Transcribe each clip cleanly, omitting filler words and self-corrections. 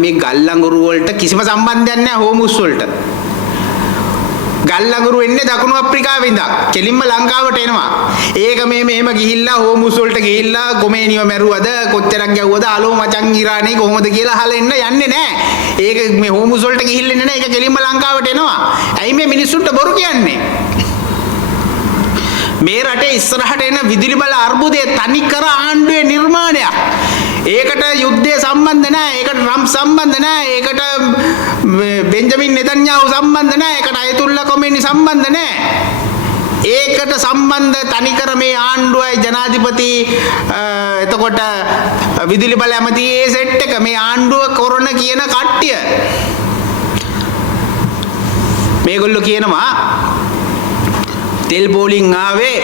මේ ගල්ලඟුරු වලට කිසිම සම්බන්ධයක් නැහැ හෝමුස් වලට. ගල්ලඟුරු එන්නේ දකුණු අප්‍රිකාවේ ඉඳන් කෙලින්ම ලංකාවට එනවා. ඒක මේ මෙහෙම ගිහිල්ලා හෝමුස් වලට ගිහිල්ලා කොමේනියෝ මැරුවද කොච්චරක් ගැව්වද අලෝ මචං ඉරානේ කොහොමද කියලා අහලා එන්න යන්නේ නැහැ. ඒක මේ හෝමුස් වලට ගිහිල්ලා එන්නේ නැහැ. ඒක කෙලින්ම ලංකාවට එනවා. ඇයි මේ මිනිස්සුන්ට බොරු කියන්නේ? මේ රටේ ඉස්සරහට එන විදුලි බල අර්බුදයේ තනිකර ආණ්ඩුවේ නිර්මාණයක්. ඒකට යුද්ධය සම්බන්ධ නැහැ. ඒකට රම් සම්බන්ධ නැහැ. ඒකට බෙන්ජමින් නෙතන්යාහු සම්බන්ධ නැහැ. ඒකට අයතුල්ලා කොමෙනි සම්බන්ධ නැහැ. ඒකට සම්බන්ධ තනිකර මේ ආණ්ඩුවයි ජනාධිපති එතකොට විදුලි බල ඇමති ඒ සෙට් එක මේ ආණ්ඩුව කරන කියන කට්ටිය. මේගොල්ලෝ කියනවා තෙල් බෝලින් ආවේ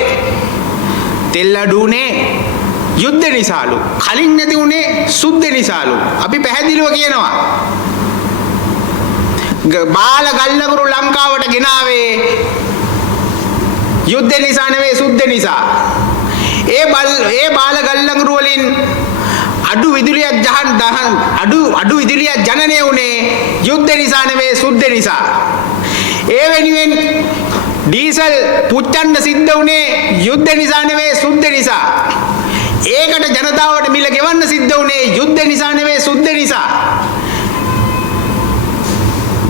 තෙල් අඩුනේ යුද්ධ නිසාලු. කලින් නැති උනේ සුද්ධ නිසාලු. අපි පැහැදිලිව කියනවා. බාල ගල්ලඟුරු ලංකාවට ගෙනාවේ යුද්ධ නිසා නෙවෙයි සුද්ධ නිසා. ඒ බාල ගල්ලඟුරු වලින් අඩු විදුලියක් අඩු විදුලියක් ජනනය උනේ යුද්ධ නිසා නෙවෙයි සුද්ධ නිසා. ඒ වෙනුවෙන් ඩීසල් පුච්චන්න සිද්ධ වුණේ යුද්ධ නිසා නෙවෙයි සුද්ධ නිසා. ඒකට ජනතාවට මිල ගෙවන්න සිද්ධ වුණේ යුද්ධ නිසා නෙවෙයි සුද්ධ නිසා.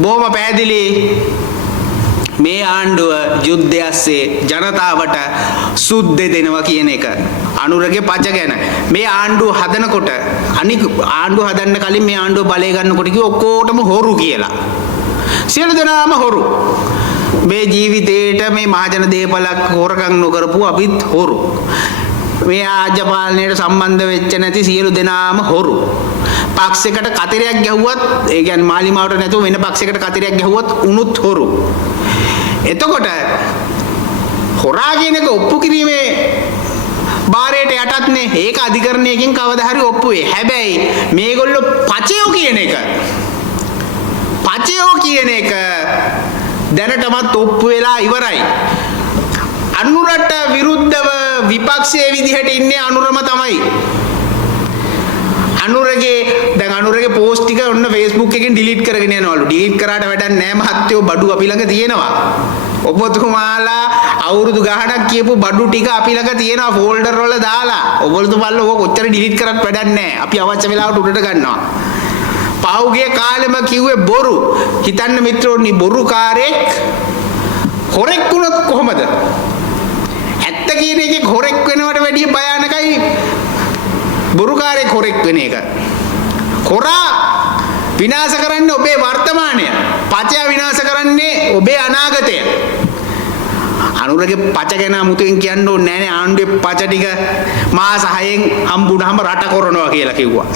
බොහොම පැහැදිලි මේ ආණ්ඩුව යුද්ධය ඇස්සේ ජනතාවට සුද්ධ දෙනවා කියන එක. අනුරගේ පච ගැන මේ ආණ්ඩුව හදනකොට අනික ආණ්ඩුව හදන්න කලින් මේ ආණ්ඩුව බලය ගන්නකොට කිව්ව ඔක්කොටම හොරු කියලා. සියලු දෙනාම හොරු. මේ ජීවිතේට මේ මහජන දේපලක් හොරකම් නොකරපු අපිත් හොරු. මේ ආජපාලනයට සම්බන්ධ වෙච්ච නැති සියලු දෙනාම හොරු. පක්ෂයකට කතරයක් ගැහුවත් ඒ කියන්නේ මාලිමාවට නැතුව වෙන පක්ෂයකට කතරයක් ගැහුවත් උනුත් හොරු. එතකොට හොරා කියන එක ඔප්පු කිරීමේ බාරයට යටත්නේ. ඒක අධිකරණයකින් කවදා හරි ඔප්පු වෙයි. හැබැයි මේගොල්ලෝ පචයෝ කියන එක දැනටමත් ඔප්පු වෙලා ඉවරයි. අනුරට විරුද්ධව විපක්ෂයේ විදිහට ඉන්නේ අනුරම තමයි. අනුරගේ පෝස්ට් ටික ඔන්න Facebook එකෙන් ඩිලීට් කරගෙන යනවලු. ඩිලීට් කරාට වැඩක් නැහැ මහත්තයෝ, බඩු අපි ළඟ තියෙනවා. ඔබතුමාලා අවුරුදු ගාණක් කියපු බඩු ටික අපි ළඟ තියෙනවා ෆෝල්ඩර් වල දාලා. ඔබතුමාලා ඕක කොච්චර ඩිලීට් කරත් වැඩක් නැහැ. අපි අවශ්‍ය වෙලාවට උඩට ගන්නවා. පෞගේ කාලෙම කිව්වේ බොරු. හිතන්න මිත්‍රෝනි, බොරුකාරයෙක් හොරෙක් වුණොත් කොහමද? ඇත්ත කියන එකේ හොරෙක් වෙනවට වැඩිය භයානකයි බොරුකාරයෙක් හොරෙක් වෙන එක. හොරා විනාශ කරන්නේ ඔබේ වර්තමානය. පචය විනාශ කරන්නේ ඔබේ අනාගතය. අනුරගේ පච ගැන අමුතුවෙන් කියන්න ඕනේ නැහැ නේ. ආණ්ඩුවේ පච ටික මාස 6න් හම්බුනහම රට කරනවා කියලා කිව්වා.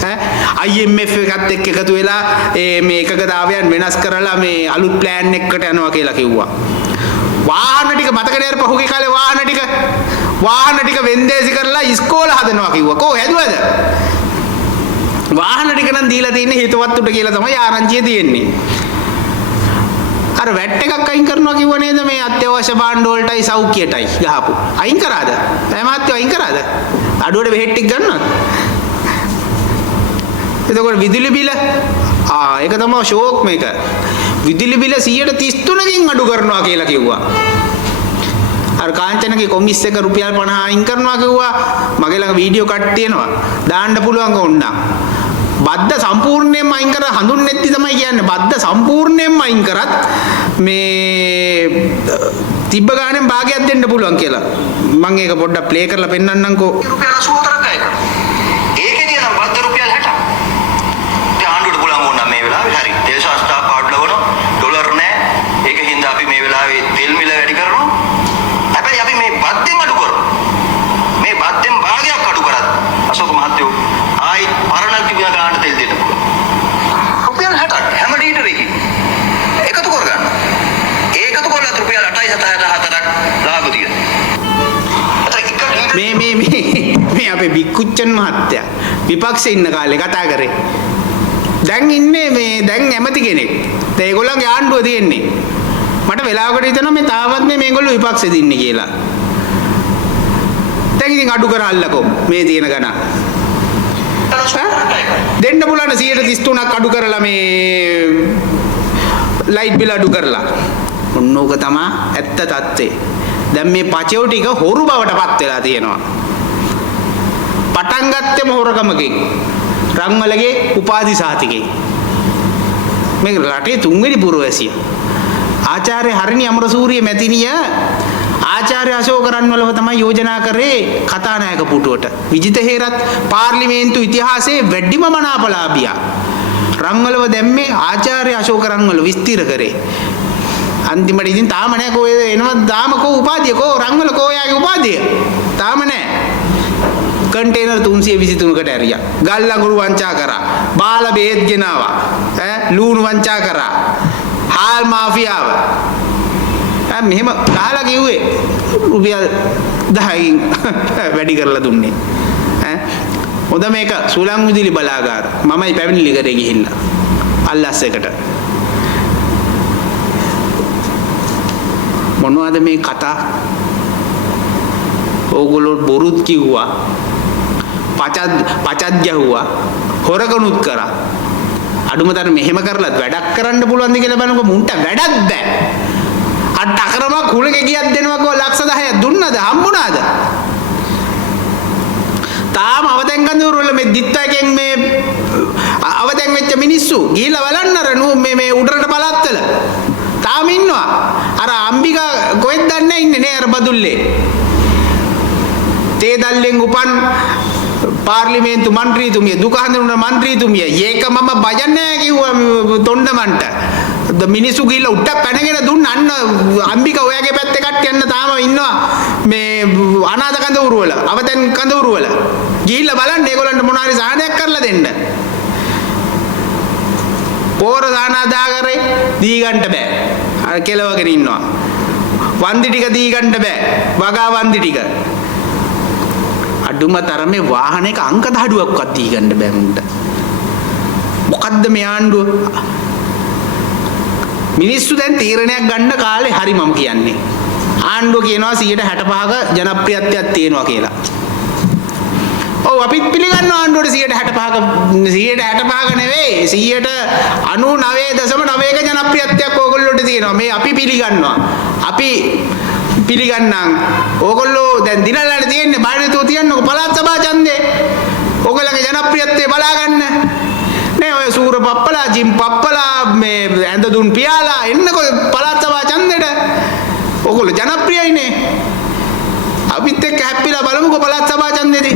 IMF එකත් එක්ක එකතු වෙලා මේ එකකතාවයන් වෙනස් කරලා මේ අලුත් ප්ලෑන් එකකට යනවා කියලා කිව්වා. වාහන ටික මතක නේද පහුගිය කාලේ වාහන ටික වෙන්දේසි කරලා ඉස්කෝල හදනවා කිව්වා. කොහොම හැදුවද? වාහන ටික නම් දීලා තියෙන්නේ හේතුවත්තුට කියලා තමයි ආරංචිය තියෙන්නේ. අර වැට් එකක් අයින් කරනවා කිව්ව නේද මේ අත්‍යවශ්‍ය භාණ්ඩ වලටයි සෞඛ්‍යයටයි ගහපු. අයින් කරාද? එහමත්යෝ අයින් කරාද? අඩුවට බෙහෙත් ටික ගන්නවද? එතකොට විදුලි බිල ඒක තමයි ෂෝක් මේක. විදුලි බිල 133කින් අඩු කරනවා කියලා කිව්වා. අර කාංචනගේ කොමිස් එක රුපියල් 50 අයින් කරනවා කිව්වා. මගේ ළඟ වීඩියෝ කට් තියෙනවා. දාන්න පුළුවන් ඕන්නම්. බද්ද සම්පූර්ණයෙන්ම අයින් කර හඳුන්නේ නැති තමයි කියන්නේ. බද්ද සම්පූර්ණයෙන්ම අයින් කරත් මේ තිබ්බ ගානෙන් භාගයක් දෙන්න පුළුවන් කියලා. මම ඒක පොඩ්ඩක් ප්ලේ කරලා පෙන්නන්නම්කෝ. රුපියල් 84ක් ඒක. ඒකේදී නම් බද්ද රුපියල් 60ක්. ඒ ආණ්ඩුවට පුළුවන් වුණා මේ වෙලාවේ හරි. තෙල් සංස්ථා පාඩු ලවනවා. ඩොලර් නැහැ. ඒක හින්දා අපි මේ වෙලාවේ තෙල් මිල වැඩි කරනවා. හැබැයි අපි මේ බද්දෙන් අඩු කරනවා. මේ බද්දෙන් භාගයක් අඩු කරත් අශෝක මහත්තයෝ ආයි පරණ තිබුණ ගානට තෙල් දෙන්න පුළුවන්. රුපියල් 60ක් හැම ලීටරයකින් එකතු කරගන්න. ඒකතු කරලා රුපියල් 8.74ක් ලාභ තියෙනවා. මේ අපේ බික්කුච්චන් මහත්තයා විපක්ෂේ ඉන්න කාලේ කතා කරේ. දැන් ඉන්නේ දැන් ඇමති කෙනෙක්. ඒගොල්ලන්ගේ ආණ්ඩුව තියෙන්නේ. මට වෙලාවකට හිතෙනවා මේ තාමත් මේගොල්ලෝ විපක්ෂෙද ඉන්නේ කියලා. දැන් ඉතින් අඩු කරහල්ලකෝ මේ තියෙන ගණන්. දෙන්න පුළුවන් 133ක් අඩු කරලා මේ ලයිට් බිල අඩු කරලා. ඔන්නෝක තමයි ඇත්ත தත්ත්වය. දැන් මේ පචයෝ ටික හොරු බවට පත් වෙලා තියෙනවා. පටන් ගත්තෙම හොරකමකින්. රන්වලගේ උපාධි සාතිකේ. මේ රටේ තුන්වෙනි පුරවැසිය. ආචාර්ය හරිනි අමරසූරිය මැතිණිය ආචාර්ය අශෝක රන්වලව තමයි යෝජනා කරේ කතානායක පුටුවට. විජිත හේරත් පාර්ලිමේන්තු ඉතිහාසයේ වැඩිම මනාපලාභියා. රන්වලව දැම්මේ ආචාර්ය අශෝක රන්වල විස්තර කරේ. අන්තිමට ඉතින් තාම නැහැ කෝ එනවා තාම කෝ උපාධිය කෝ රන්වල කෝ යාගේ උපාධිය. තාම නැහැ. කන්ටේනර් 323කට ඇරියා. ගල් අඟුරු වංචා කරා. බාල බේත් ගෙනාවා. ලූණු වංචා කරා. හාල් මාෆියාව. මෙහෙම ගහලා කිව්වේ රුපියල් 10කින් වැඩි කරලා දුන්නේ. හොඳ මේක සුලං විදුලි බලාගාර. මමයි පැමිණිලි කරේ ගිහිල්ලා. අල්ලස් එකට. මොනවද මේ කතා? ඕගොල්ලෝ බොරුත් කිව්වා. පචත් ගැහුවා. හොරකනුත් කරා. අඩුමතර මෙහෙම කරලත් වැඩක් කරන්න පුළුවන්ද කියලා බලනකො මුන්ට වැඩක් බෑ. අට අකරම කුලක ගියක් දෙනවා කෝ ලක්ෂ 10ක් දුන්නද හම්බුණාද? තාම අවදැන් කඳවුරු වල මේ දිත්තකෙන් මේ අවදැන් වෙච්ච මිනිස්සු ගිහිල්ලා බලන්න අර මේ උඩරට පළාත්වල තාම ඉන්නවා. අර අම්බිකා කොහෙද දන්නේ ඉන්නේ නේ අර බදුල්ලේ. තේදල්ලෙන් උපන් පාර්ලිමේන්තු මන්ත්‍රීතුමිය දුක හඳුනන මන්ත්‍රීතුමිය ඒක මම බයන්නේ නැහැ කිව්වා තොණ්ඩමන්ට. මිනිස්සු ගිහිල්ලා උඩ පැනගෙන දුන්න අන්න අම්බිකා ඔයාගේ පැත්තේ කට්ටිය යන්න තාම ඉන්නවා මේ අනාථ කඳවුරු වල අවදැන් කඳවුරු වල ගිහිල්ලා බලන්න ඒගොල්ලන්ට මොන හරි සාහනයක් කරලා දෙන්න. පෝර දානාදාගරේ දී ගන්න බෑ. අර කෙලවගෙන ඉන්නවා. වන්දි ටික දී ගන්න බෑ. වගා වන්දි ටික. අඩුම තරමේ වාහනයක අංක දහඩුවක්වත් දී ගන්න බෑ මුන්ට. මොකද්ද මේ ආණ්ඩුව? මිනිස්සු දැන් තීරණයක් ගන්න කාලේ හරි මම කියන්නේ. ආණ්ඩුව කියනවා 65ක ජනප්‍රියත්වයක් තියෙනවා කියලා. ඔව් අපිත් පිළිගන්නවා ආණ්ඩුවට 65ක නෙවෙයි 99.9ක ජනප්‍රියත්වයක් ඕගොල්ලෝට තියෙනවා. මේ අපි පිළිගන්නවා. අපි පිළිගන්නම්. ඕගොල්ලෝ දැන් දිනලාට තියෙන්නේ බාහිරතෝ තියන්නකො පළාත් සභා ඡන්දේ. ඕගොල්ලන්ගේ ජනප්‍රියත්වය බලා ගන්න. නේ ඔය සූර පප්පලා ජිම් පප්පලා මේ ඇඳ දුන් පියාලා එන්නකො පළාත් සභා ඡන්දෙට. ඕගොල්ලෝ ජනප්‍රියයිනේ. අපිත් එක්ක හැප්පිලා බලමුකෝ පළාත් සභා ඡන්දෙදී.